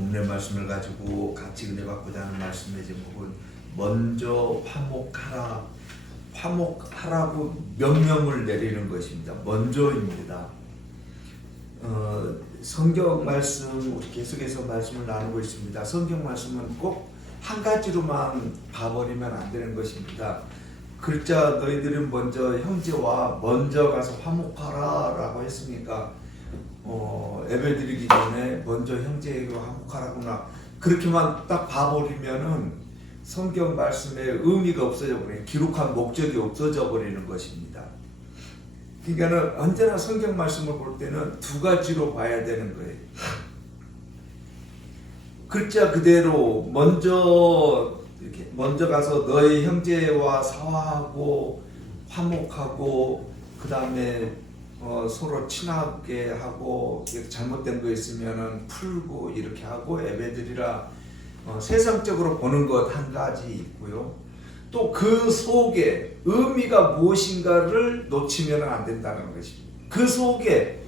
본문의 말씀을 가지고 같이 은혜 받고자 하는 말씀의 제목은 먼저 화목하라, 화목하라고 명령을 내리는 것입니다. 먼저입니다. 성경 말씀 우리 계속해서 말씀을 나누고 있습니다. 성경 말씀은 꼭 한 가지로만 봐버리면 안 되는 것입니다. 글자 너희들은 먼저 형제와 먼저 가서 화목하라 라고 했으니까 예배드리기 전에 먼저 형제에게 화목하라구나 그렇게만 딱 봐버리면은 성경 말씀의 의미가 없어져 버려요. 기록한 목적이 없어져 버리는 것입니다. 그러니까는 언제나 성경 말씀을 볼 때는 두 가지로 봐야 되는 거예요. 글자 그대로 먼저 가서 너의 형제와 사화하고 화목하고 그 다음에 서로 친하게 하고 잘못된 거 있으면은 풀고 이렇게 하고 예배드리라. 세상적으로 보는 것 한 가지 있고요. 또 그 속에 의미가 무엇인가를 놓치면 안 된다는 것입니다. 그 속에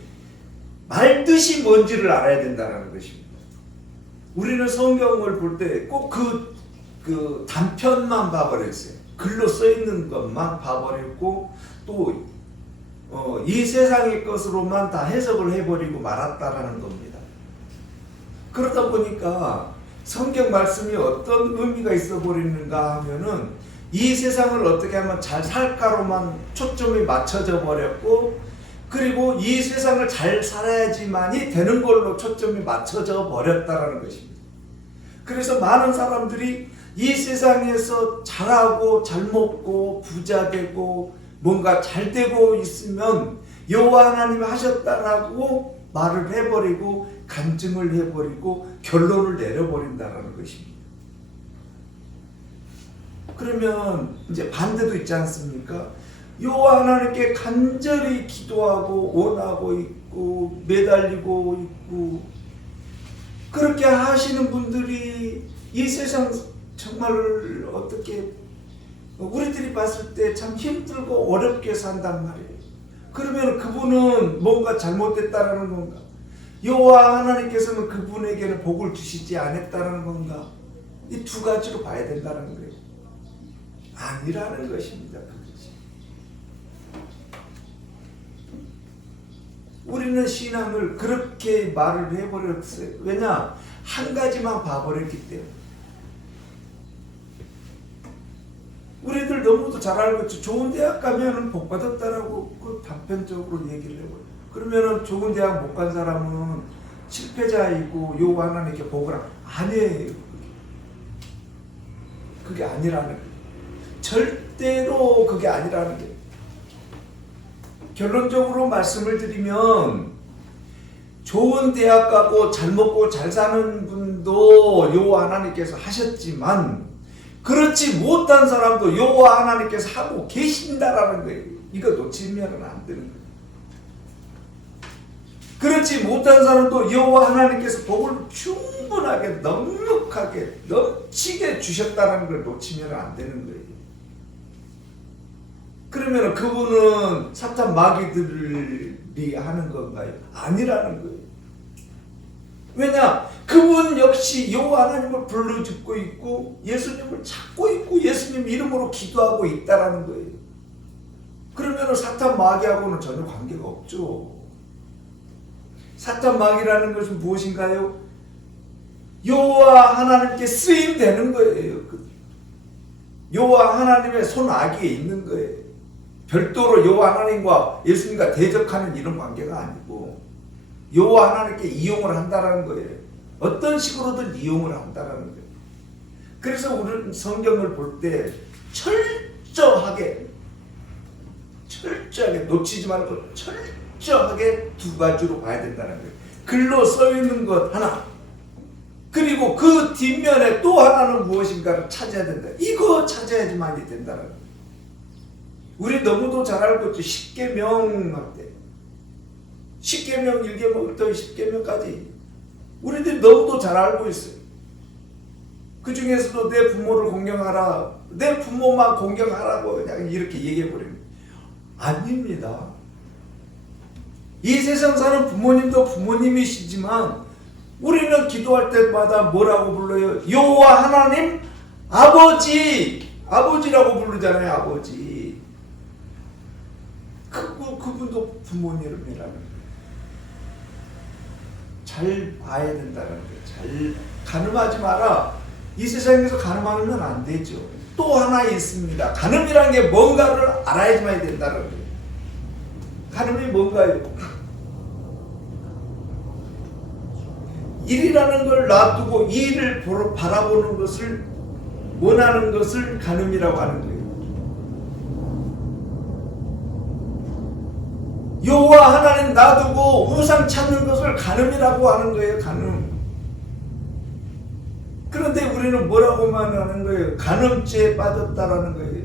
말뜻이 뭔지를 알아야 된다는 것입니다. 우리는 성경을 볼 때 꼭 그 단편만 봐버렸어요. 글로 써 있는 것만 봐버렸고 또 이 세상의 것으로만 다 해석을 해버리고 말았다라는 겁니다. 그러다 보니까 성경 말씀이 어떤 의미가 있어 버리는가 하면은 이 세상을 어떻게 하면 잘 살까로만 초점이 맞춰져 버렸고, 그리고 이 세상을 잘 살아야지만이 되는 걸로 초점이 맞춰져 버렸다라는 것입니다. 그래서 많은 사람들이 이 세상에서 잘하고 잘 먹고 부자 되고 뭔가 잘 되고 있으면 여호와 하나님이 하셨다라고 말을 해버리고 간증을 해버리고 결론을 내려버린다라는 것입니다. 그러면 이제 반대도 있지 않습니까? 여호와 하나님께 간절히 기도하고 원하고 있고 매달리고 있고 그렇게 하시는 분들이 이 세상 정말 어떻게 우리들이 봤을 때 참 힘들고 어렵게 산단 말이에요. 그러면 그분은 뭔가 잘못됐다라는 건가? 여호와 하나님께서는 그분에게는 복을 주시지 않았다는 건가? 이 두 가지로 봐야 된다는 거예요. 아니라는 것입니다. 그것이. 우리는 신앙을 그렇게 말을 해버렸어요. 왜냐? 한 가지만 봐버렸기 때문에. 우리들 너무도 잘 알고 있죠. 좋은 대학 가면은 복 받았다라고 그 단편적으로 얘기를 해버려요. 그러면은 좋은 대학 못 간 사람은 실패자이고 여호와 하나님께 복을 아니에요. 그게 아니라는 거예요. 절대로 그게 아니라는 거예요. 결론적으로 말씀을 드리면 좋은 대학 가고 잘 먹고 잘 사는 분도 여호와 하나님께서 하셨지만 그렇지 못한 사람도 여호와 하나님께서 하고 계신다라는 거예요. 이거 놓치면 안 되는 거예요. 그렇지 못한 사람도 여호와 하나님께서 복을 충분하게 넉넉하게 넘치게 주셨다는 걸 놓치면 안 되는 거예요. 그러면 그분은 사탄 마귀들이 하는 건가요? 아니라는 거예요. 왜냐? 그분 역시 여호와 하나님을 불러짓고 있고 예수님을 찾고 있고 예수님 이름으로 기도하고 있다라는 거예요. 그러면 사탄 마귀하고는 전혀 관계가 없죠. 사탄 마귀라는 것은 무엇인가요? 여호와 하나님께 쓰임되는 거예요. 여호와 하나님의 손아귀에 있는 거예요. 별도로 여호와 하나님과 예수님과 대적하는 이런 관계가 아니고 여호와 하나님께 이용을 한다는 거예요. 어떤 식으로든 이용을 한다는 거예요. 그래서 우리는 성경을 볼 때 철저하게 놓치지 말고 철저하게 두 가지로 봐야 된다는 거예요. 글로 써 있는 것 하나, 그리고 그 뒷면에 또 하나는 무엇인가를 찾아야 된다. 이거 찾아야지만이 된다는 거예요. 우리 너무도 잘 알고 있죠. 십계명 할 때. 십계명, 일계명부터 십계명까지 우리들이 너무도 잘 알고 있어요. 그 중에서도 내 부모를 공경하라, 내 부모만 공경하라고 그냥 이렇게 얘기해버립니다. 아닙니다. 이 세상 사는 부모님도 부모님이시지만 우리는 기도할 때마다 뭐라고 불러요? 여호와 하나님 아버지, 아버지라고 부르잖아요. 아버지. 그분도 부모님 이름이라는 거예요. 잘 봐야 된다는 거예요. 잘 간음하지 마라. 이 세상에서 간음하면 안 되죠. 또 하나 있습니다. 간음이라는 게 뭔가를 알아야지만 된다는 거예요. 간음이 뭔가요? 일이라는 걸 놔두고 이 일을 바라보는 것을 원하는 것을 간음이라고 하는 거예요. 여호와 하나님 놔두고 우상 찾는 것을 간음이라고 하는 거예요. 간음. 그런데 우리는 뭐라고만 하는 거예요? 간음죄에 빠졌다라는 거예요.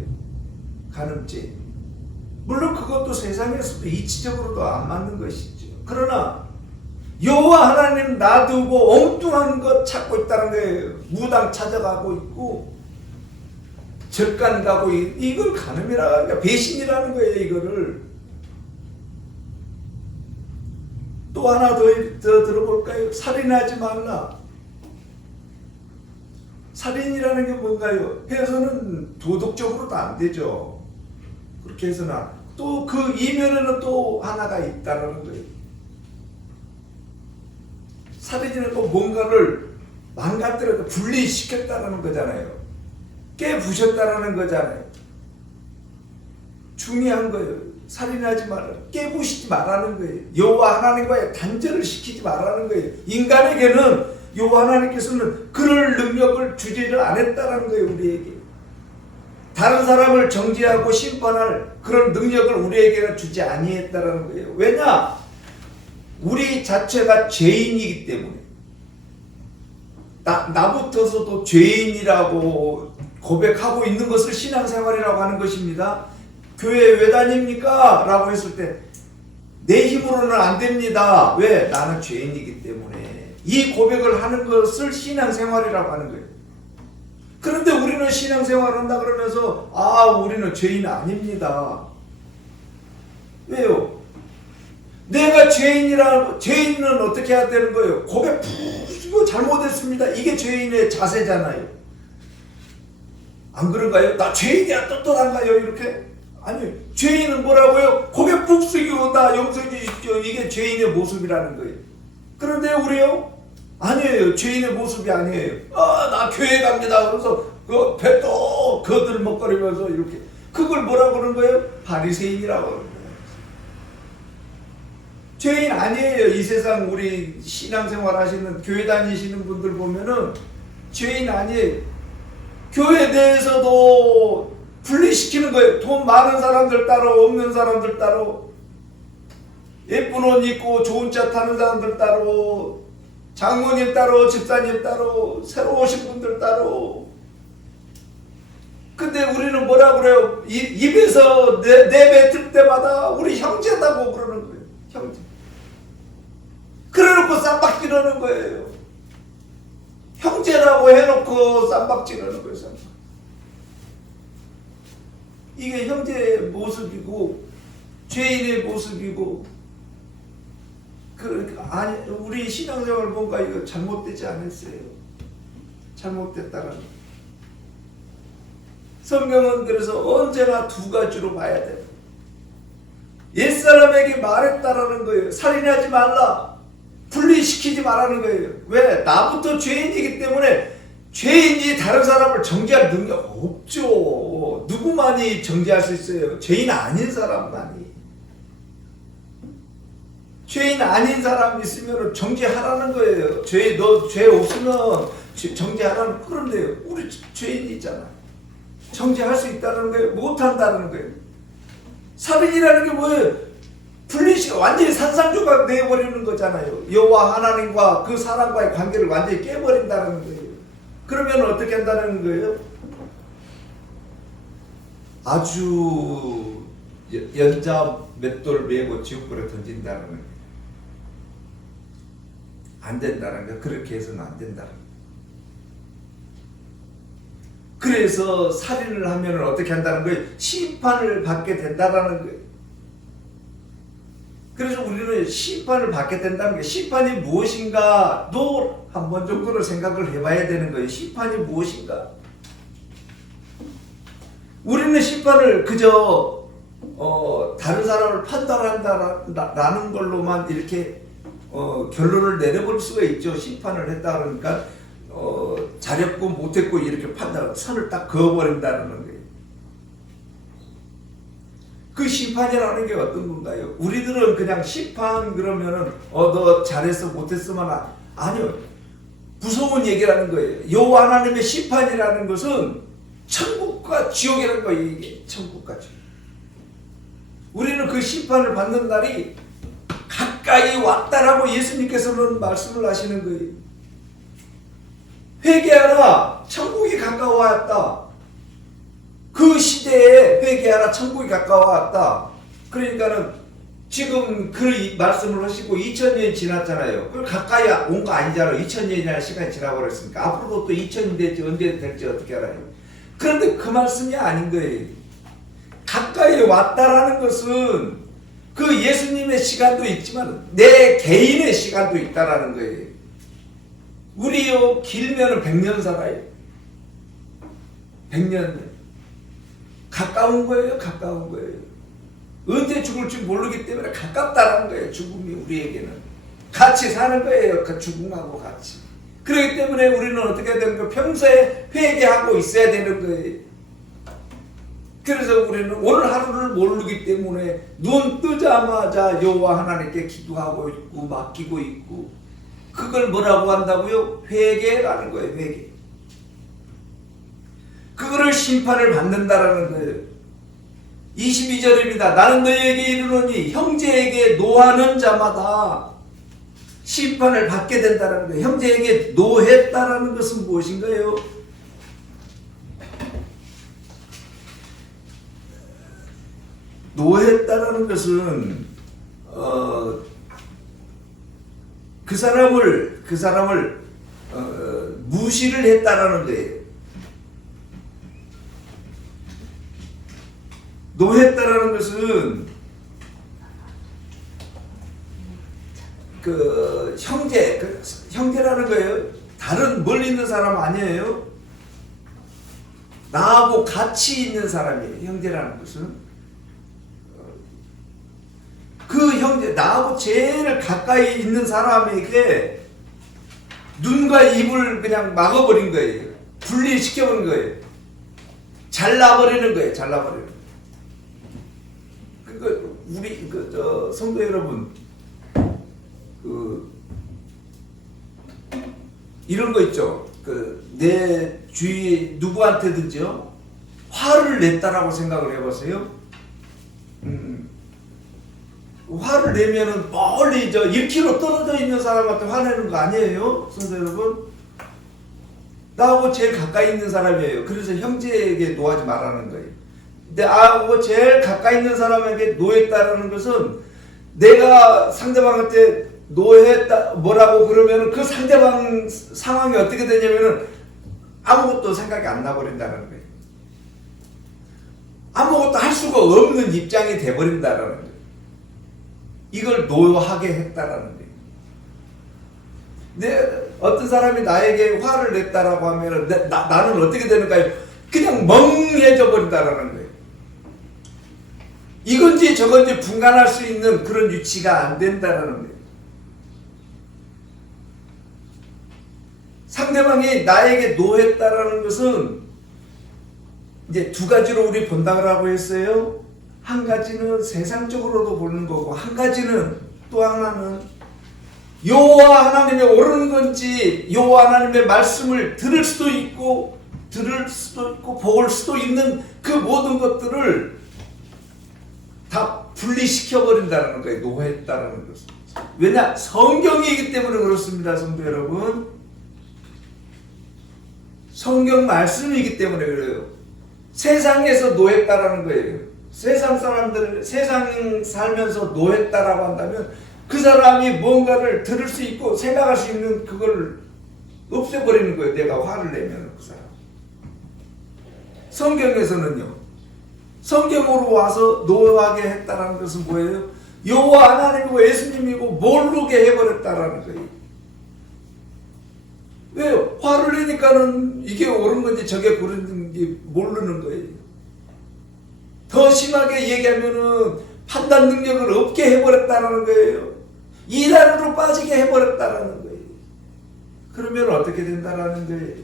간음죄. 물론 그것도 세상에서도 이치적으로도 안 맞는 것이죠. 그러나 여호와 하나님 놔두고 엉뚱한 것 찾고 있다는 거예요. 무당 찾아가고 있고 절간 가고 이걸 간음이라고 하니까 배신이라는 거예요. 이거를 또 하나 더 들어볼까요? 살인하지 말라. 살인이라는 게 뭔가요? 해서는 도덕적으로도 안 되죠. 그렇게 해서는 또 그 이면에는 또 하나가 있다는 거예요. 살인이라는 건 뭔가를 망가뜨려서 분리시켰다는 거잖아요. 깨부셨다는 거잖아요. 중요한 거예요. 살인하지 말라. 깨부시지 말라는 거예요. 여호와 하나님과의 단절을 시키지 말라는 거예요. 인간에게는 여호와 하나님께서는 그럴 능력을 주지를 안 했다는 거예요. 우리에게. 다른 사람을 정죄하고 심판할 그런 능력을 우리에게는 주지 아니했다는 거예요. 왜냐? 우리 자체가 죄인이기 때문에. 나부터서도 죄인이라고 고백하고 있는 것을 신앙생활이라고 하는 것입니다. 교회 왜 다닙니까? 라고 했을 때 내 힘으로는 안 됩니다. 왜? 나는 죄인이기 때문에. 이 고백을 하는 것을 신앙생활이라고 하는 거예요. 그런데 우리는 신앙생활을 한다 그러면서 우리는 죄인 아닙니다. 왜요? 내가 죄인은 어떻게 해야 되는 거예요? 고개 푹 잘못했습니다. 이게 죄인의 자세잖아요. 안 그런가요? 나 죄인이야 떳떳한가요? 이렇게? 아니, 죄인은 뭐라고요? 고개 푹 숙이고 나 용서해 주십시오. 이게 죄인의 모습이라는 거예요. 그런데 우리요? 아니에요. 죄인의 모습이 아니에요. 나 교회 갑니다. 그래서 그 배도 거들먹거리면서 이렇게. 그걸 뭐라고 그러는 거예요? 바리새인이라고 그러는 거예요. 죄인 아니에요. 이 세상 우리 신앙생활 하시는 교회 다니시는 분들 보면은 죄인 아니에요. 교회 내에서도 분리시키는 거예요. 돈 많은 사람들 따로 없는 사람들 따로 예쁜 옷 입고 좋은 차 타는 사람들 따로 장모님 따로 집사님 따로 새로 오신 분들 따로. 근데 우리는 뭐라 그래요? 입에서 내뱉을 때마다 우리 형제다고 그러는 거예요. 형제. 그래놓고 쌈박질하는 거예요. 형제라고 해놓고 쌈박질하는 거예요. 쌈박. 이게 형제의 모습이고 죄인의 모습이고 우리 신앙생활 뭔가 이거 잘못되지 않았어요. 잘못됐다는 거. 성경은 그래서 언제나 두 가지로 봐야 돼요. 옛사람에게 말했다라는 거예요. 살인하지 말라. 분리시키지 말라는 거예요. 왜? 나부터 죄인이기 때문에 죄인이 다른 사람을 정죄할 능력 없죠. 누구만이 정죄할 수 있어요? 죄인 아닌 사람만이. 죄인 아닌 사람 있으면 정죄하라는 거예요. 너 죄 없으면 정죄하라는. 그런데요, 우리 죄인이잖아. 정죄할 수 있다는 거예요? 못한다는 거예요. 살인이라는 게 뭐예요? 완전히 산산조각 내버리는 거잖아요. 여호와 하나님과 그 사람과의 관계를 완전히 깨버린다는 거예요. 그러면 어떻게 한다는 거예요? 아주 연자 맷돌 메고 지옥불에 던진다는 거예요. 안 된다는 거예요. 그렇게 해서는 안 된다는 거예요. 그래서 살인을 하면 어떻게 한다는 거예요? 심판을 받게 된다는 거예요. 그래서 우리는 심판을 받게 된다는 게 심판이 무엇인가도 한 번 정도는 생각을 해봐야 되는 거예요. 심판이 무엇인가? 우리는 심판을 그저 다른 사람을 판단한다라는 걸로만 이렇게 결론을 내려볼 수가 있죠. 심판을 했다 그러니까 잘했고 못했고 이렇게 선을 딱 그어버린다는 거예요. 그 심판이라는 게 어떤 건가요? 우리들은 그냥 심판 그러면은 너 잘했어 못했어만 아니요. 무서운 얘기라는 거예요. 여호와 하나님의 심판이라는 것은 천국과 지옥이라는 거예요. 이게 천국과 지옥. 우리는 그 심판을 받는 날이 가까이 왔다라고 예수님께서는 말씀을 하시는 거예요. 회개하라, 천국이 가까워왔다. 그 시대에 회개하라, 천국이 가까워왔다. 그러니까는 지금 그 말씀을 하시고 2000년이 지났잖아요. 그걸 가까이 온 거 아니잖아요. 2000년이라는 시간이 지나버렸으니까 앞으로도 또 2000년 될지 언제 될지 어떻게 알아요. 그런데 그 말씀이 아닌 거예요. 가까이 왔다라는 것은 그 예수님의 시간도 있지만 내 개인의 시간도 있다라는 거예요. 우리요 길면은 100년 살아요. 100년. 가까운 거예요. 가까운 거예요. 언제 죽을지 모르기 때문에 가깝다라는 거예요. 죽음이 우리에게는. 같이 사는 거예요. 그 죽음하고 같이. 그렇기 때문에 우리는 어떻게 해야 되는 거예요? 평소에 회개하고 있어야 되는 거예요. 그래서 우리는 오늘 하루를 모르기 때문에 눈 뜨자마자 여호와 하나님께 기도하고 있고 맡기고 있고 그걸 뭐라고 한다고요? 회개라는 거예요. 회개. 그거를 심판을 받는다라는 거예요. 22절입니다. 나는 너희에게 이르노니 형제에게 노하는 자마다 심판을 받게 된다는 거예요. 형제에게 노했다라는 것은 무엇인가요? 노했다라는 것은 그 사람을 무시를 했다라는 거예요. 노했다라는 것은 그 형제라는 거예요. 다른 멀리 있는 사람 아니에요. 나하고 같이 있는 사람이에요. 형제라는 것은 그 형제, 나하고 제일 가까이 있는 사람에게 눈과 입을 그냥 막아버린 거예요. 분리시켜버린 거예요. 잘라버리는 거예요. 잘라버리는 거예요. 우리 성도 여러분, 이런 거 있죠. 내 주위 누구한테든지요 화를 냈다라고 생각을 해보세요. 화를 내면은 멀리 1km 떨어져 있는 사람한테 화내는 거 아니에요, 성도 여러분? 나하고 제일 가까이 있는 사람이에요. 그래서 형제에게 노하지 말라는 거예요. 나하고 제일 가까이 있는 사람에게 노했다라는 것은 내가 상대방한테 노했다 뭐라고 그러면은 그 상대방 상황이 어떻게 되냐면은 아무것도 생각이 안 나버린다는 거예요. 아무것도 할 수가 없는 입장이 돼버린다라는 거예요. 이걸 노하게 했다라는 거예요. 어떤 사람이 나에게 화를 냈다라고 하면은 나는 어떻게 되는가요? 그냥 멍해져 버린다라는 거예요. 이건지 저건지 분간할 수 있는 그런 위치가 안 된다라는 거예요. 상대방이 나에게 노했다라는 것은 이제 두 가지로 우리 본다고 했어요. 한 가지는 세상적으로도 보는 거고 한 가지는 또 하나는 여호와 하나님의 옳은 건지 여호와 하나님의 말씀을 들을 수도 있고 볼 수도 있는 그 모든 것들을 다 분리시켜 버린다는 거예요. 노했다는 것은. 왜냐? 성경이기 때문에 그렇습니다. 성도 여러분. 성경 말씀이기 때문에 그래요. 세상에서 노했다라는 거예요. 세상 사람들을 세상 살면서 노했다라고 한다면 그 사람이 뭔가를 들을 수 있고 생각할 수 있는 그걸 없애버리는 거예요. 내가 화를 내면 그 사람. 성경에서는요. 성경으로 와서 노하게 했다라는 것은 뭐예요? 여호와 하나님이고 예수님이고 모르게 해버렸다라는 거예요. 왜요? 화를 내니까는 이게 옳은 건지 저게 그런 건지 모르는 거예요. 더 심하게 얘기하면은 판단 능력을 없게 해버렸다라는 거예요. 이단으로 빠지게 해버렸다라는 거예요. 그러면 어떻게 된다라는 거예요?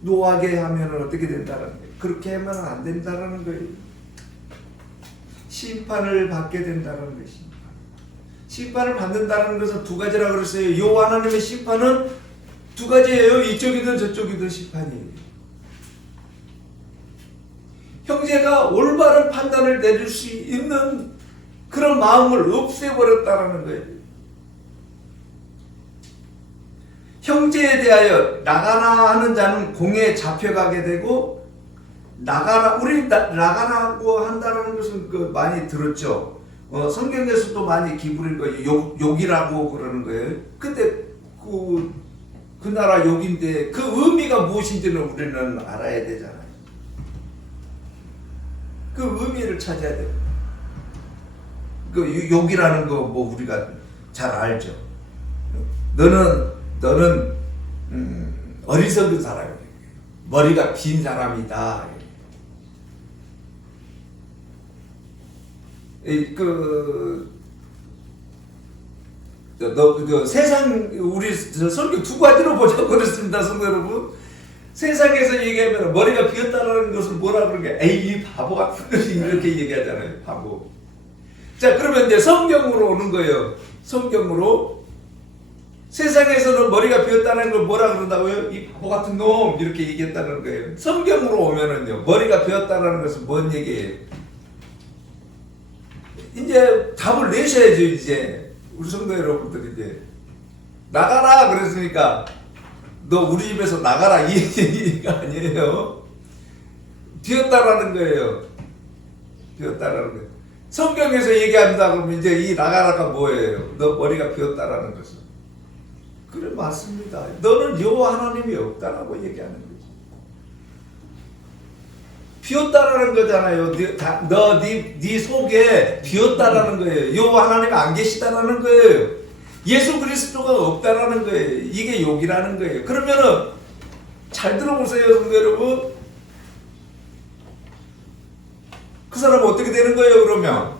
노하게 하면 어떻게 된다라는 거예요? 그렇게 하면 안 된다라는 거예요. 심판을 받게 된다는 것입니다. 심판을 받는다는 것은 두 가지라고 그랬어요. 여호와 하나님의 심판은 두 가지예요. 이쪽이든 저쪽이든 심판이에요. 형제가 올바른 판단을 내릴 수 있는 그런 마음을 없애버렸다라는 거예요. 형제에 대하여 나가라 하는 자는 공에 잡혀가게 되고, 우리 나가라고 한다는 것은 많이 들었죠. 성경에서도 많이 기부린 거예요. 욕이라고 그러는 거예요. 근데 그 나라 욕인데 그 의미가 무엇인지는 우리는 알아야 되잖아요. 그 의미를 찾아야 돼요. 그 욕이라는 거 뭐 우리가 잘 알죠. 너는 어리석은 사람이야. 머리가 빈 사람이다. 세상 우리 설교 두 가지로 보자고 그랬습니다, 성도 여러분. 세상에서 얘기하면 머리가 비었다는 것을 뭐라 그러는 게, 에이 바보 같은 것이 이렇게 얘기하잖아요, 바보. 자, 그러면 이제 성경으로 오는 거예요. 성경으로 세상에서는 머리가 비었다는 걸 뭐라 그런다고요? 이 바보 같은 놈 이렇게 얘기했다는 거예요. 성경으로 오면은요, 머리가 비었다는 것은 뭔 얘기예요? 이제 답을 내셔야죠. 이제 우리 성도 여러분들 이제 나가라 그랬으니까 너 우리 집에서 나가라 이 얘기가 아니에요. 비었다라는 거예요. 비었다라는 거예요. 성경에서 얘기한다 그러면 이제 이 나가라가 뭐예요? 너 머리가 비었다라는 것은. 그래, 맞습니다. 너는 여호와 하나님이 없다라고 얘기하는 거죠. 비었다라는 거잖아요. 네 속에 비었다라는 거예요. 여호와 하나님이 안 계시다라는 거예요. 예수 그리스도가 없다라는 거예요. 이게 욕이라는 거예요. 그러면은 잘 들어보세요, 성도 여러분. 그 사람은 어떻게 되는 거예요, 그러면?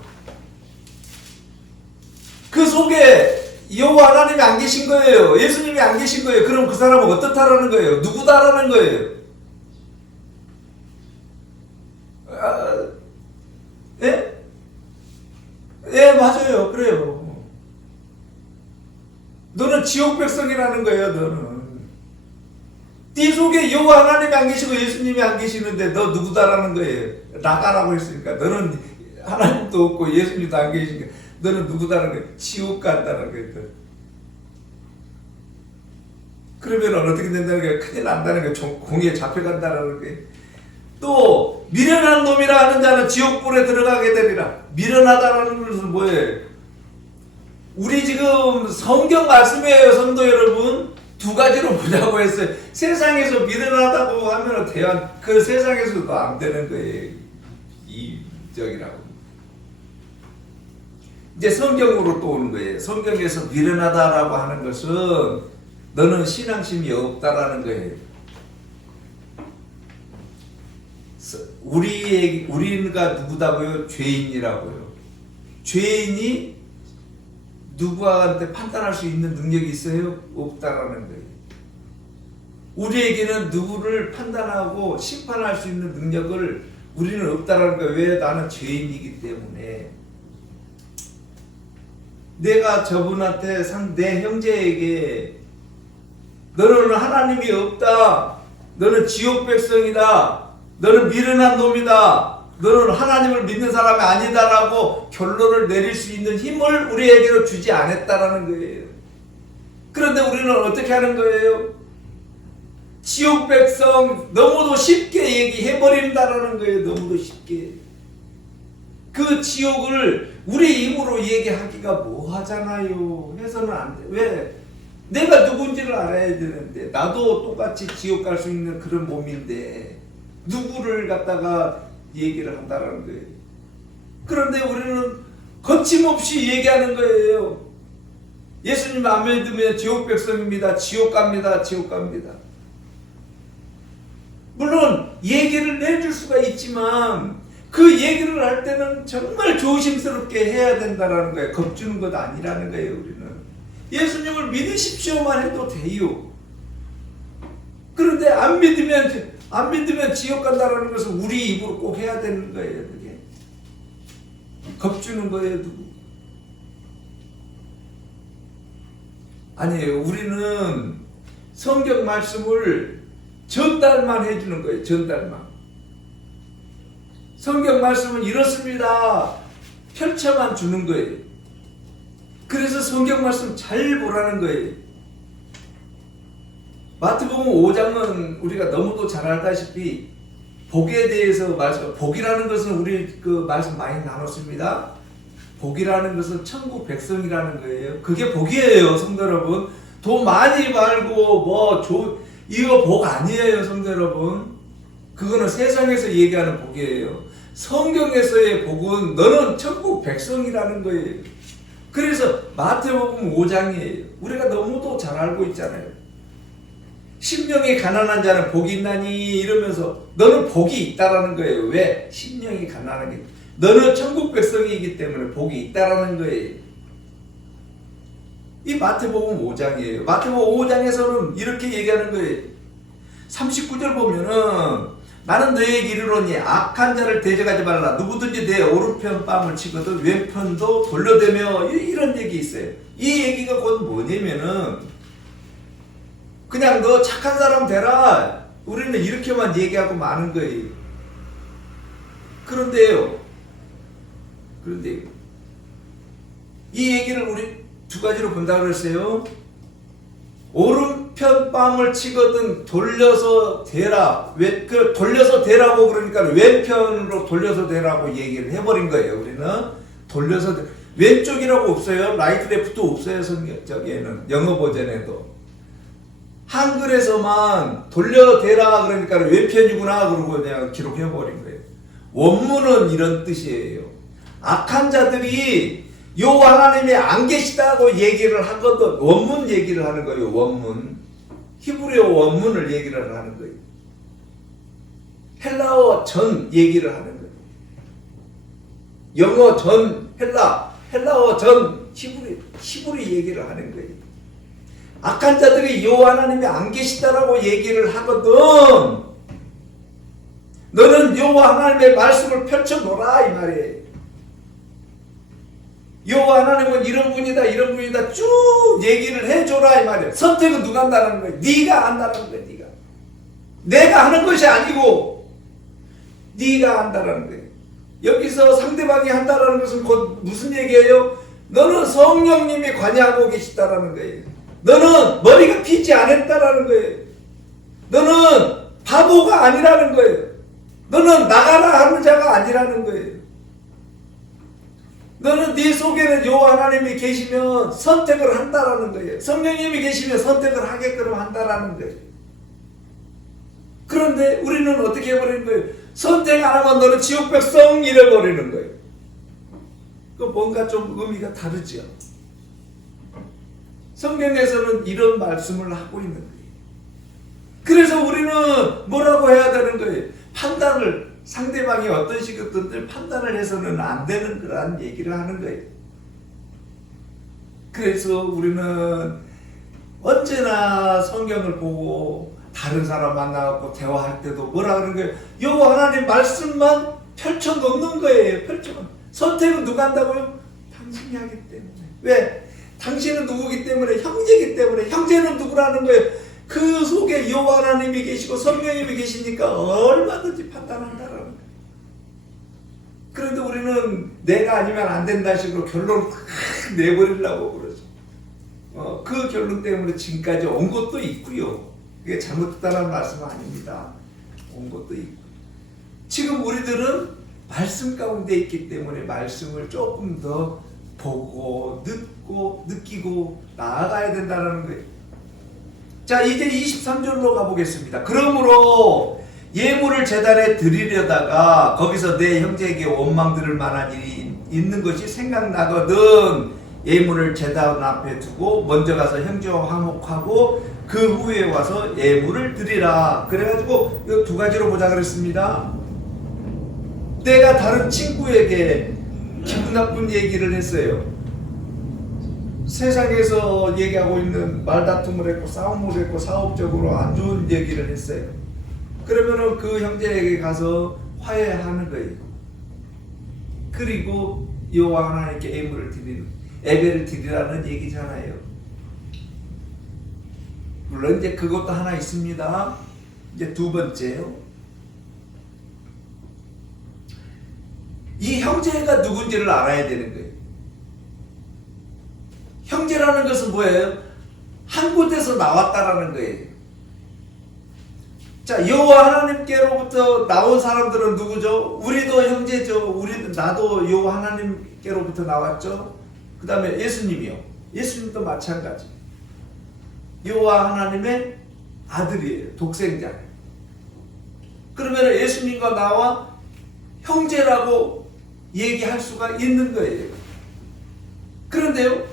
그 속에 여호와 하나님이 안 계신 거예요. 예수님이 안 계신 거예요. 그럼 그 사람은 어떻다라는 거예요? 누구다라는 거예요? 예? 예, 맞아요. 그래요. 너는 지옥 백성이라는 거예요, 너는. 네 속에 여호와 하나님이 안 계시고 예수님이 안 계시는데 너 누구다라는 거예요. 나가라고 했으니까. 너는 하나님도 없고 예수님도 안 계시니까 너는 누구다라는 거예요. 지옥 간다는 거예요. 그러면 어떻게 된다는 거예요? 큰일 난다는 거예요. 공에 잡혀간다는 거예요. 또 미련한 놈이라 하는 자는 지옥불에 들어가게 되리라. 미련하다라는 것은 뭐예요? 우리 지금 성경 말씀이에요, 성도 여러분. 두 가지로 보자고 했어요. 세상에서 미련하다고 하면 그 세상에서도 안 되는 거예요. 이적이라고. 이제 성경으로 또 오는 거예요. 성경에서 미련하다라고 하는 것은 너는 신앙심이 없다라는 거예요. 우리가 누구다고요? 죄인이라고요. 죄인이 누구한테 판단할 수 있는 능력이 있어요? 없다라는 거예요. 우리에게는 누구를 판단하고 심판할 수 있는 능력을 우리는 없다라는 거예요. 왜? 나는 죄인이기 때문에. 내가 저분한테 내 형제에게 너는 하나님이 없다. 너는 지옥 백성이다. 너는 미련한 놈이다. 너는 하나님을 믿는 사람이 아니다라고 결론을 내릴 수 있는 힘을 우리에게로 주지 않았다라는 거예요. 그런데 우리는 어떻게 하는 거예요? 지옥 백성 너무도 쉽게 얘기해버린다라는 거예요. 너무도 쉽게. 그 지옥을 우리 입으로 얘기하기가 뭐하잖아요. 해서는 안 돼. 왜? 내가 누군지를 알아야 되는데, 나도 똑같이 지옥 갈 수 있는 그런 몸인데 누구를 갖다가 얘기를 한다라는 거예요. 그런데 우리는 거침없이 얘기하는 거예요. 예수님 안 믿으면 지옥 백성입니다. 지옥 갑니다. 지옥 갑니다. 물론 얘기를 해줄 수가 있지만 그 얘기를 할 때는 정말 조심스럽게 해야 된다는 거예요. 겁주는 것 아니라는 거예요. 우리는 예수님을 믿으십시오만 해도 돼요. 그런데 안 믿으면 지옥 간다라는 것을 우리 입으로 꼭 해야 되는 거예요. 그게 겁주는 거예요. 누구? 아니에요. 우리는 성경 말씀을 전달만 해주는 거예요. 전달만. 성경 말씀은 이렇습니다. 펼쳐만 주는 거예요. 그래서 성경 말씀 잘 보라는 거예요. 마태복음 5장은 우리가 너무도 잘 알다시피 복에 대해서 말씀, 복이라는 것은 우리 그 말씀 많이 나눴습니다. 복이라는 것은 천국 백성이라는 거예요. 그게 복이에요, 성도 여러분. 돈 많이 벌고 이거 복 아니에요, 성도 여러분. 그거는 세상에서 얘기하는 복이에요. 성경에서의 복은 너는 천국 백성이라는 거예요. 그래서 마태복음 5장이에요. 우리가 너무도 잘 알고 있잖아요. 심령이 가난한 자는 복이 있나니 이러면서 너는 복이 있다라는 거예요. 왜? 심령이 가난한 게 너는 천국 백성이기 때문에 복이 있다라는 거예요. 이 마태복음 5장이에요. 마태복음 5장에서는 이렇게 얘기하는 거예요. 39절 보면은 나는 너에게 이르노니 악한 자를 대적하지 말라. 누구든지 내 오른편 뺨을 치거든 왼편도 돌려대며 이런 얘기 있어요. 이 얘기가 곧 뭐냐면은 그냥 너 착한 사람 되라. 우리는 이렇게만 얘기하고 마는 거예요. 그런데요. 이 얘기를 우리 두 가지로 본다고 그랬어요. 오른편 뺨을 치거든 돌려서 대라. 돌려서 대라고 그러니까 왼편으로 돌려서 대라고 얘기를 해버린 거예요. 우리는 돌려서 왼쪽이라고 없어요. 라이트 레프트 없어요. 저기에는 영어 버전에도 한글에서만 돌려대라 그러니까 왼편이구나 그러고 그냥 기록해버린 거예요. 원문은 이런 뜻이에요. 악한 자들이 여호와 하나님이 안 계시다고 얘기를 하거든. 원문 얘기를 하는 거예요. 원문. 히브리어 원문을 얘기를 하는 거예요. 헬라어 전 얘기를 하는 거예요. 영어 전 헬라어 전 히브리 얘기를 하는 거예요. 악한 자들이 여호와 하나님이 안 계시다라고 얘기를 하거든. 너는 여호와 하나님의 말씀을 펼쳐놓으라 이 말이에요. 여호와 하나님은 이런 분이다 쭉 얘기를 해줘라 이 말이에요. 선택은 누가 한다는 거예요? 네가 한다는 거예요. 네가. 내가 하는 것이 아니고 네가 한다는 거예요. 여기서 상대방이 한다는 것은 곧 무슨 얘기예요? 너는 성령님이 관여하고 계시다라는 거예요. 너는 머리가 비지 않았다라는 거예요. 너는 바보가 아니라는 거예요. 너는 나가라 하는 자가 아니라는 거예요. 너는 네 속에는 여호와 하나님이 계시면 선택을 한다라는 거예요. 성령님이 계시면 선택을 하게끔 한다라는 거예요. 그런데 우리는 어떻게 해버리는 거예요? 선택 안 하면 너는 지옥 백성 이래버리는 거예요. 그 뭔가 좀 의미가 다르죠. 성경에서는 이런 말씀을 하고 있는 거예요. 그래서 우리는 뭐라고 해야 되는 거예요? 판단을 상대방이 어떤 식이든 판단을 해서는 안 되는 그런 얘기를 하는 거예요. 그래서 우리는 언제나 성경을 보고 다른 사람 만나고 대화할 때도 뭐라 그러는 거예요? 여호와 하나님 말씀만 펼쳐 놓는 거예요. 선택은 누가 한다고요? 당신이 하기 때문에. 왜? 당신은 누구기 때문에? 형제이기 때문에. 형제는 누구라는 거예요? 그 속에 여호와 하나님이 계시고 성령님이 계시니까 얼마든지 판단한다라는 거예요. 그런데 우리는 내가 아니면 안 된다 식으로 결론을 탁 내버리려고 그러죠. 그 결론 때문에 지금까지 온 것도 있고요. 그게 잘못됐다는 말씀은 아닙니다. 온 것도 있고. 지금 우리들은 말씀 가운데 있기 때문에 말씀을 조금 더 보고 느끼고 나아가야 된다는 거예요. 자, 이제 23절로 가보겠습니다. 그러므로 예물을 제단에 드리려다가 거기서 내 형제에게 원망 들을 만한 일이 있는 것이 생각나거든 예물을 제단 앞에 두고 먼저 가서 형제와 화목하고 그 후에 와서 예물을 드리라. 그래가지고 이 두 가지로 보자 그랬습니다. 내가 다른 친구에게 기분 나쁜 얘기를 했어요. 세상에서 얘기하고 있는 말다툼을 했고 싸움을 했고 사업적으로 안 좋은 얘기를 했어요. 그러면은 그 형제에게 가서 화해하는 거예요. 그리고 여호와 하나님께 예배를 드리라는 얘기잖아요. 물론 이제 그것도 하나 있습니다. 이제 두 번째요. 이 형제가 누군지를 알아야 되는 거예요. 형제라는 것은 뭐예요? 한 곳에서 나왔다라는 거예요. 자, 여호와 하나님께로부터 나온 사람들은 누구죠? 우리도 형제죠. 나도 여호와 하나님께로부터 나왔죠. 그 다음에 예수님이요. 예수님도 마찬가지. 여호와 하나님의 아들이에요. 독생자. 그러면 예수님과 나와 형제라고 얘기할 수가 있는 거예요. 그런데요,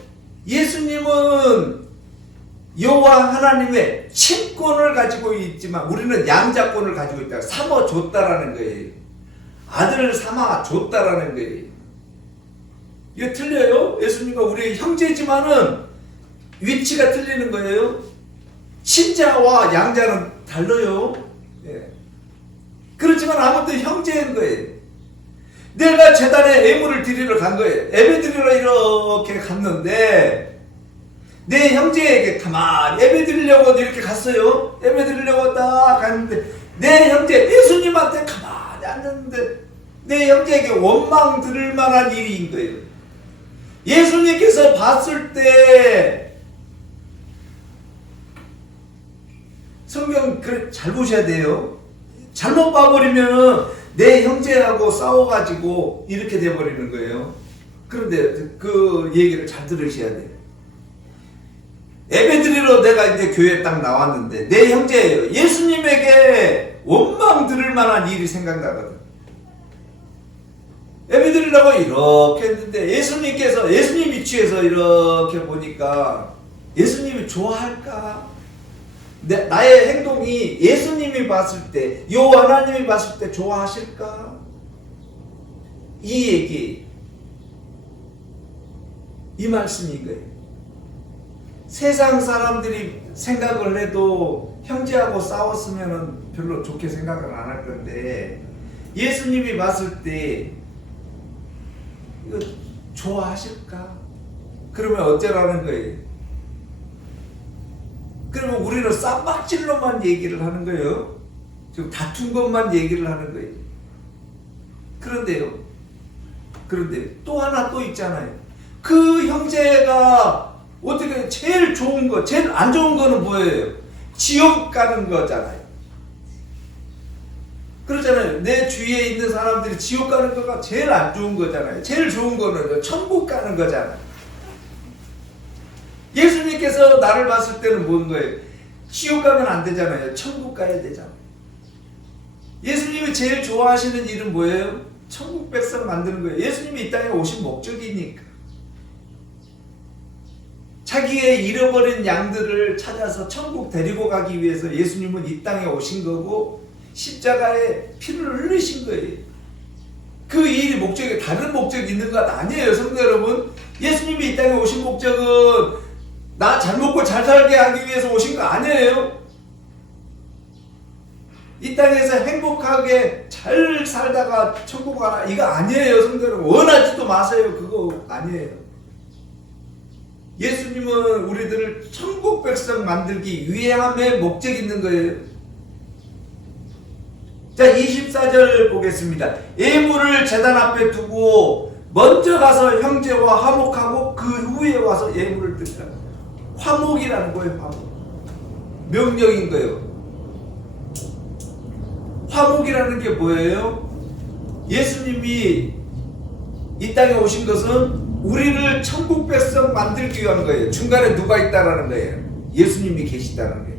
예수님은 여호와 하나님의 친권을 가지고 있지만 우리는 양자권을 가지고 있다. 삼아줬다라는 거예요. 아들을 삼아줬다라는 거예요. 이거 틀려요? 예수님과 우리의 형제지만은 위치가 틀리는 거예요. 친자와 양자는 달라요. 예. 그렇지만 아무튼 형제인 거예요. 내가 제단에 예물을 드리러 간 거예요. 예배 드리러 이렇게 갔는데 내 형제에게 가만히 예배 드리려고 이렇게 갔어요. 예배 드리려고 딱 갔는데 내 형제 예수님한테 가만히 앉았는데 내 형제에게 원망 들을 만한 일인 거예요. 예수님께서 봤을 때 성경 잘 보셔야 돼요. 잘못 봐버리면 내 형제하고 싸워가지고 이렇게 돼버리는 거예요. 그런데 그 얘기를 잘 들으셔야 돼요. 예배 드리러 내가 이제 교회에 딱 나왔는데 내 형제예요. 예수님에게 원망 들을 만한 일이 생각나거든. 예배 드리려고 이렇게 했는데 예수님 위치에서 이렇게 보니까 예수님이 좋아할까? 나의 행동이 예수님이 봤을 때, 여호와 하나님이 봤을 때 좋아하실까? 이 얘기, 이 말씀인 거예요. 세상 사람들이 생각을 해도 형제하고 싸웠으면 별로 좋게 생각을 안 할 건데 예수님이 봤을 때 이거 좋아하실까? 그러면 어쩌라는 거예요? 그러면 우리는 쌈박질로만 얘기를 하는 거예요. 지금 다툰 것만 얘기를 하는 거예요. 그런데 또 하나 또 있잖아요. 그 형제가 어떻게 제일 좋은 거, 제일 안 좋은 거는 뭐예요? 지옥 가는 거잖아요. 그렇잖아요. 내 주위에 있는 사람들이 지옥 가는 거가 제일 안 좋은 거잖아요. 제일 좋은 거는 천국 가는 거잖아요. 예수님께서 나를 봤을 때는 뭔 거예요? 지옥 가면 안 되잖아요. 천국 가야 되잖아요. 예수님이 제일 좋아하시는 일은 뭐예요? 천국 백성 만드는 거예요. 예수님이 이 땅에 오신 목적이니까. 자기의 잃어버린 양들을 찾아서 천국 데리고 가기 위해서 예수님은 이 땅에 오신 거고 십자가에 피를 흘리신 거예요. 그 일이 목적이 다른 목적이 있는 것 아니에요. 성도 여러분, 예수님이 이 땅에 오신 목적은 나 잘 먹고 잘 살게 하기 위해서 오신 거 아니에요. 이 땅에서 행복하게 잘 살다가 천국 가라 이거 아니에요. 성도 여러분, 원하지도 마세요. 그거 아니에요. 예수님은 우리들을 천국 백성 만들기 위함의 목적이 있는 거예요. 자, 24절 보겠습니다. 예물을 제단 앞에 두고 먼저 가서 형제와 화목하고 그 후에 와서 예물을 드리라. 화목이라는 거예요. 화목. 명령인 거예요. 화목이라는 게 뭐예요? 예수님이 이 땅에 오신 것은 우리를 천국 백성 만들기 위한 거예요. 중간에 누가 있다라는 거예요? 예수님이 계시다는 거예요.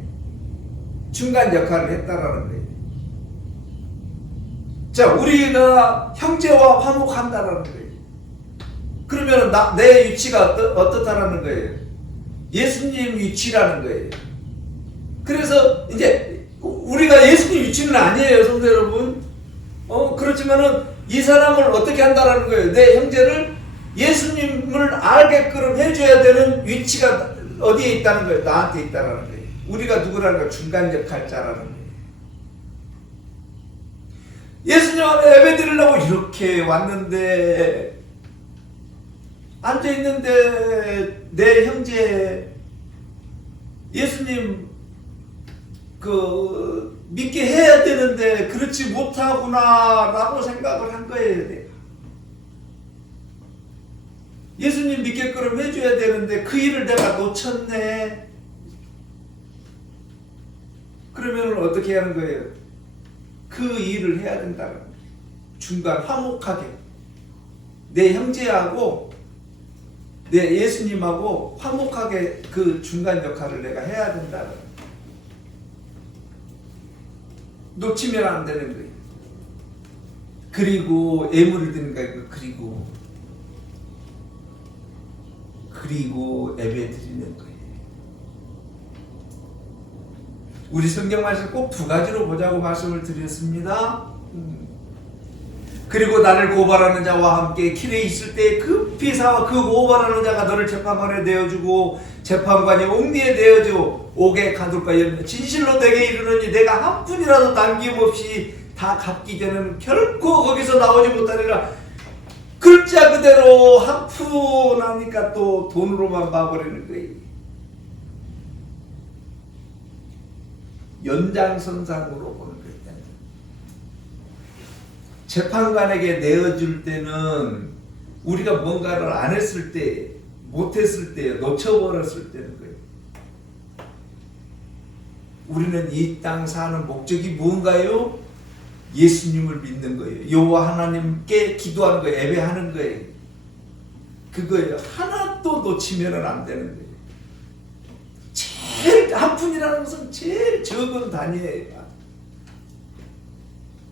중간 역할을 했다라는 거예요. 자, 우리가 형제와 화목한다라는 거예요. 그러면 내 위치가 어떻다라는 거예요? 예수님 위치라는 거예요. 그래서 이제 우리가 예수님 위치는 아니에요, 성도 여러분. 그렇지만은 이 사람을 어떻게 한다라는 거예요? 내 형제를 예수님을 알게끔 해줘야 되는 위치가 어디에 있다는 거예요? 나한테 있다라는 거예요. 우리가 누구라는 거예요? 중간 역할자라는 거예요. 예수님 앞에 예배 드리려고 이렇게 왔는데 앉아있는데 내 형제 예수님 믿게 해야 되는데 그렇지 못하구나 라고 생각을 한 거예요. 내가. 예수님 믿게끔 해줘야 되는데 그 일을 내가 놓쳤네. 그러면 어떻게 하는 거예요? 그 일을 해야 된다는 거예요. 중간 화목하게 내 형제하고 내 예수님하고 화목하게 그 중간 역할을 내가 해야 된다는 거예요. 놓치면 안 되는 거예요. 그리고 예물을 드는 거예요. 그리고 예배 드리는 거예요. 우리 성경 말씀 꼭 두 가지로 보자고 말씀을 드렸습니다. 그리고 나를 고발하는 자와 함께 길에 있을 때 급히 사와 그 고발하는 자가 너를 재판관에 내어주고 재판관이 옥리에 내어줘 옥에 가둘까 진실로 내게 이르노니 내가 한 푼이라도 남김없이 다 갚기 전에는 결코 거기서 나오지 못하리라. 글자 그대로 한 푼 하니까 또 돈으로만 봐버리는 거예요. 연장선상으로 보는 거예요. 재판관에게 내어줄 때는 우리가 뭔가를 안 했을 때, 못했을 때, 놓쳐버렸을 때는 거예요. 우리는 이 땅 사는 목적이 뭔가요? 예수님을 믿는 거예요. 여호와 하나님께 기도하는 거예요. 예배하는 거예요. 그거예요. 하나도 놓치면 안 되는 거예요. 제일 한 푼이라는 것은 제일 적은 단위예요.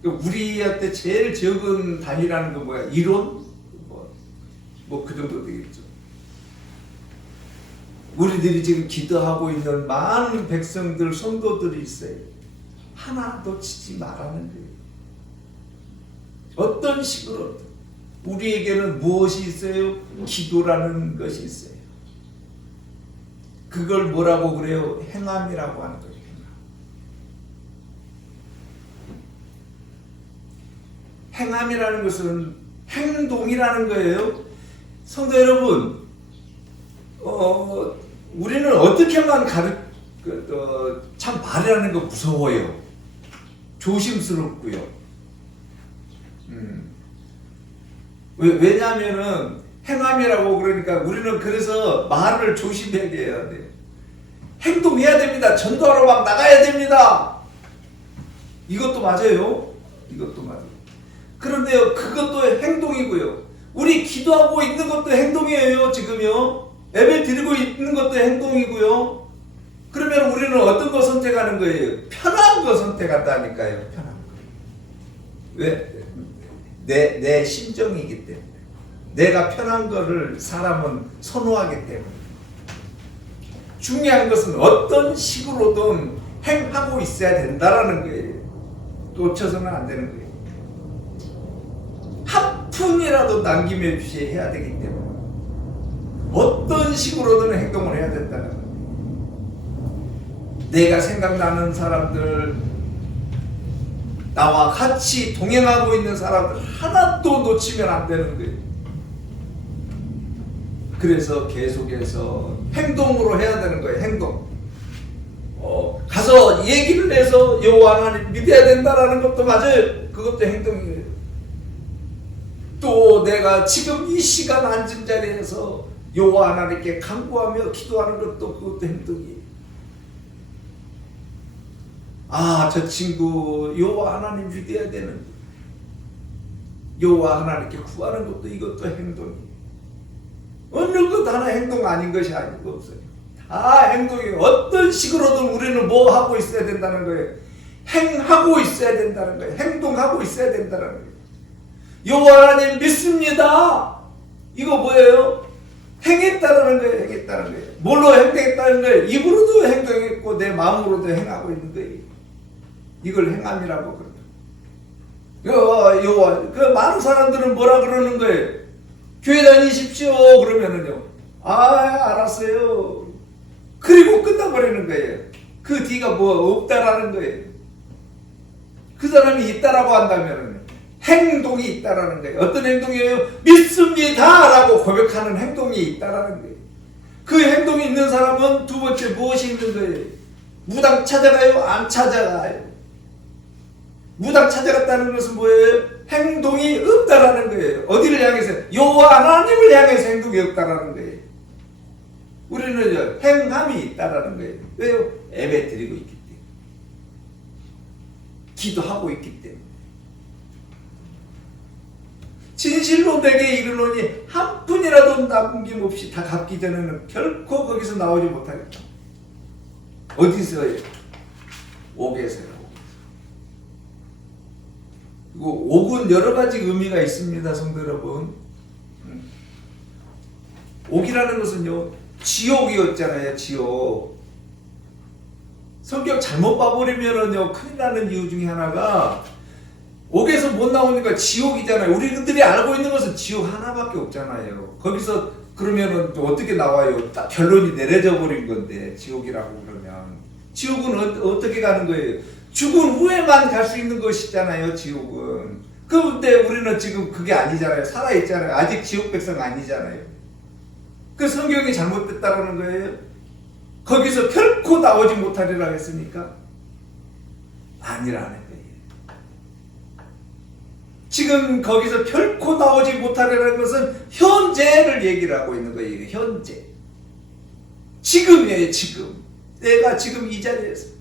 우리한테 제일 적은 단위라는 건 뭐야? 1원? 그 정도 되겠죠. 우리들이 지금 기도하고 있는 많은 백성들, 성도들이 있어요. 하나 놓치지 말라는 거예요. 어떤 식으로 우리에게는 무엇이 있어요? 기도라는 것이 있어요. 그걸 뭐라고 그래요? 행함이라고 하는 거예요. 행함이라는 것은 행동이라는 거예요. 성도 여러분, 우리는 어떻게만 참 말이라는 거 무서워요. 조심스럽고요. 왜냐하면은 행함이라고 그러니까 우리는 그래서 말을 조심하게 해야 돼요. 행동해야 됩니다. 전도하러 막 나가야 됩니다. 이것도 맞아요. 이것도 맞아요. 그런데요, 그것도 행동이고요. 우리 기도하고 있는 것도 행동이에요. 지금요. 예배 드리고 있는 것도 행동이고요. 그러면 우리는 어떤 거 선택하는 거예요? 편한 거 선택한다니까요. 편한 거. 왜? 내 심정이기 때문에. 내가 편한 거를 사람은 선호하기 때문에. 중요한 것은 어떤 식으로든 행하고 있어야 된다라는 거예요. 놓쳐서는 안 되는 거예요. 한 푼이라도 남김없이 해야 되기 때문에 어떤 식으로든 행동을 해야 된다는 거예요. 내가 생각나는 사람들, 나와 같이 동행하고 있는 사람들 하나도 놓치면 안 되는 거예요. 그래서 계속해서 행동으로 해야 되는 거예요. 행동. 가서 얘기를 해서 여호와 하나님 믿어야 된다라는 것도 맞아요. 그것도 행동이에요. 또 내가 지금 이 시간 앉은 자리에서 여호와 하나님께 간구하며 기도하는 것도 그것도 행동이에요. 저 친구 여호와 하나님 믿어야 되는, 여호와 하나님께 구하는 것도 이것도 행동이에요. 어느 것 하나 행동 아닌 것이 아니고 없어요. 다 행동이에요. 어떤 식으로든 우리는 뭐 하고 있어야 된다는 거예요. 행하고 있어야 된다는 거예요. 행동하고 있어야 된다는 거예요. 여호와 하나님 믿습니다. 이거 뭐예요? 행했다라는 거예요. 행했다는 거예요. 뭘로 행동했다는 거예요? 입으로도 행동했고 내 마음으로도 행하고 있는 거예요. 이걸 행함이라고 그래요. 그 많은 사람들은 뭐라 그러는 거예요? 교회 다니십시오. 그러면은요. 알았어요. 그리고 끝나버리는 거예요. 그 뒤가 뭐 없다라는 거예요. 그 사람이 있다라고 한다면 행동이 있다라는 거예요. 어떤 행동이에요? 믿습니다 라고 고백하는 행동이 있다라는 거예요. 그 행동이 있는 사람은 두 번째 무엇이 있는 거예요? 무당 찾아가요? 안 찾아가요? 무당 찾아갔다는 것은 뭐예요? 행동이 없다라는 거예요. 어디를 향해서? 여호와 하나님을 향해서 행동이 없다라는 거예요. 우리는 행함이 있다라는 거예요. 왜요? 예배 드리고 있기 때문에. 기도하고 있기 때문에. 진실로 내게 이르노니 한 푼이라도 남김없이 다 갚기 전에는 결코 거기서 나오지 못하겠다. 어디서요? 옥에서요. 그리고 옥은 여러 가지 의미가 있습니다, 성도 여러분. 옥이라는 것은요, 지옥이었잖아요, 지옥. 성경 잘못 봐버리면은요, 큰일 나는 이유 중에 하나가 옥에서 못 나오니까 지옥이잖아요. 우리들이 알고 있는 것은 지옥 하나밖에 없잖아요. 거기서 그러면은 또 어떻게 나와요? 딱 결론이 내려져 버린 건데, 지옥이라고 그러면. 지옥은 어떻게 가는 거예요? 죽은 후에만 갈 수 있는 것이잖아요, 지옥은. 그런데 우리는 지금 그게 아니잖아요. 살아있잖아요. 아직 지옥 백성 아니잖아요. 그 성경이 잘못됐다라는 거예요. 거기서 결코 나오지 못하리라 했으니까 아니라는 거예요. 지금 거기서 결코 나오지 못하리라는 것은 현재를 얘기를 하고 있는 거예요. 현재. 지금이에요, 지금. 내가 지금 이 자리에서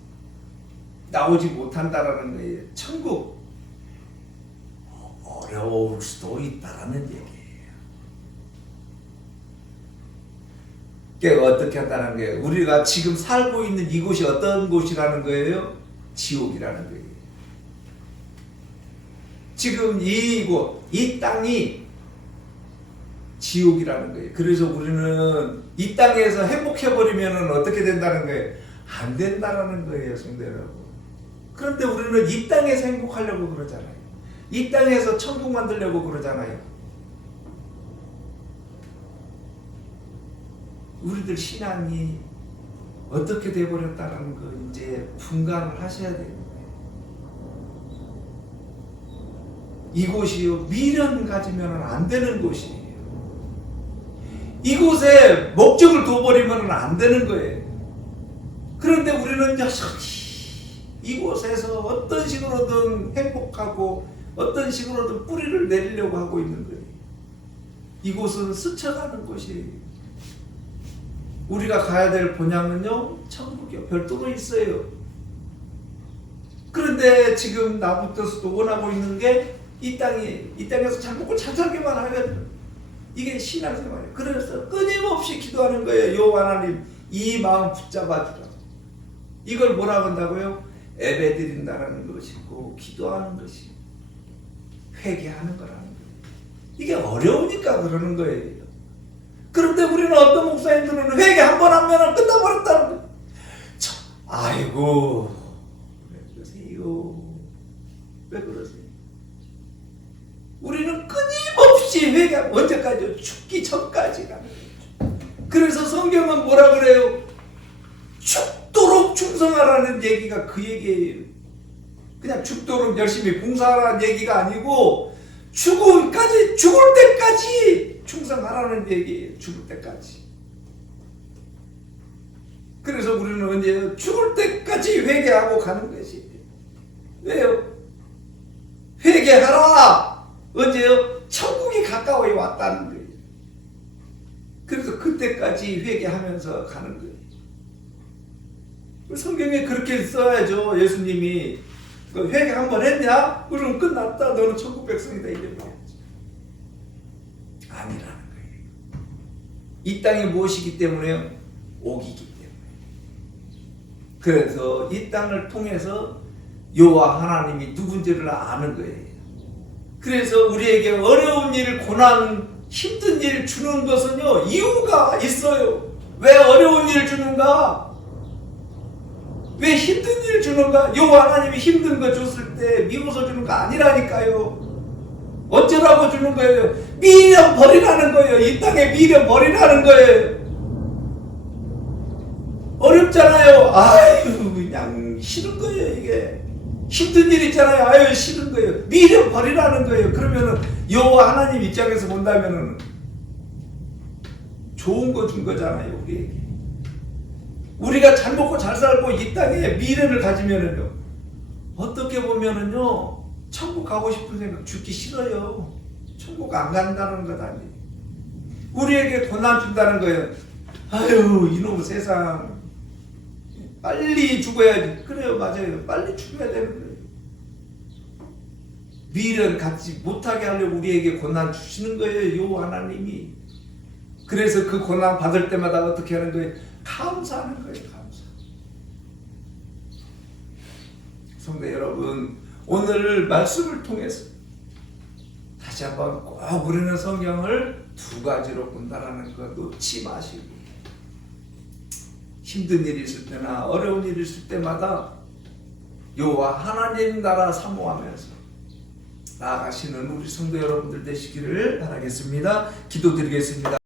나오지 못한다라는 거예요. 천국 어려울 수도 있다라는 얘기예요. 그러니까 어떻게 한다는 거예요? 우리가 지금 살고 있는 이곳이 어떤 곳이라는 거예요? 지옥이라는 거예요. 지금 이곳, 이 땅이 지옥이라는 거예요. 그래서 우리는 이 땅에서 행복해버리면 어떻게 된다는 거예요? 안 된다라는 거예요, 성도 여러분. 그런데 우리는 이 땅에서 행복하려고 그러잖아요. 이 땅에서 천국 만들려고 그러잖아요. 우리들 신앙이 어떻게 되어버렸다는 거 이제 분간을 하셔야 됩니다. 이곳이요, 미련 가지면 안 되는 곳이에요. 이곳에 목적을 둬버리면 안 되는 거예요. 그런데 우리는 여전히 이곳에서 어떤 식으로든 행복하고 어떤 식으로든 뿌리를 내리려고 하고 있는 거예요. 이곳은 스쳐가는 곳이에요. 우리가 가야 될 본향은요, 천국이요, 별도로 있어요. 그런데 지금 나부터서도 원하고 있는 게 이 땅에서 장국을 찾아기만 하면 이게 신앙생활이에요. 그래서 끊임없이 기도하는 거예요. 여호와 하나님, 이 마음 붙잡아 주라. 이걸 뭐라고 한다고요? 예배 드린다는 것이고 기도하는 것이 회개하는 거라는 거예요. 이게 어려우니까 그러는 거예요. 그런데 우리는 어떤 목사님들은 회개 한 번 하면 끝나버렸다는 거예요. 아이고, 왜 그러세요? 왜 그러세요? 우리는 끊임없이 회개, 언제까지요? 죽기 전까지 가는 거예요. 그래서 성경은 뭐라 그래요? 죽도록 충성하라는 얘기가 그 얘기예요. 그냥 죽도록 열심히 봉사하라는 얘기가 아니고 죽을 때까지 충성하라는 얘기예요. 죽을 때까지. 그래서 우리는 언제 죽을 때까지 회개하고 가는 것이. 왜요? 회개하라. 언제요? 천국이 가까이 왔다는 거예요. 그래서 그때까지 회개하면서 가는 거예요. 성경에 그렇게 써야죠. 예수님이 회개 한번 했냐? 그럼 끝났다. 너는 천국 백성이다. 이래버렸지. 아니라는 거예요. 이 땅이 무엇이기 때문에요? 옥이기 때문에. 그래서 이 땅을 통해서 여호와 하나님이 누군지를 아는 거예요. 그래서 우리에게 어려운 일, 고난, 힘든 일 주는 것은요 이유가 있어요. 왜 어려운 일 주는가? 왜 힘든 일 주는가? 여호와 하나님이 힘든 거 줬을 때 미워서 주는 거 아니라니까요. 어쩌라고 주는 거예요? 미련 버리라는 거예요. 이 땅에 미련 버리라는 거예요. 어렵잖아요. 아유 그냥 싫은 거예요. 이게 힘든 일 있잖아요. 아유 싫은 거예요. 미련 버리라는 거예요. 그러면은 여호와 하나님 입장에서 본다면은 좋은 거 준 거잖아요. 우리에게. 우리가 잘 먹고 잘 살고 이 땅에 미련을 가지면은요 어떻게 보면은요 천국 가고 싶은 생각, 죽기 싫어요. 천국 안 간다는 것 아니에요. 우리에게 고난 준다는 거예요. 아유 이놈 세상 빨리 죽어야지. 그래요, 맞아요. 빨리 죽어야 되는 거예요. 미련 갖지 못하게 하려고 우리에게 고난 주시는 거예요, 여호와 하나님이. 그래서 그 고난 받을 때마다 어떻게 하는 거예요? 감사하는 거예요. 감사. 성도 여러분, 오늘 말씀을 통해서 다시 한번 꼭 우리는 성경을 두 가지로 본다라는 거 놓지 마시고, 힘든 일이 있을 때나 어려운 일이 있을 때마다 여호와 하나님 나라 사모하면서 나아가시는 우리 성도 여러분들 되시기를 바라겠습니다. 기도드리겠습니다.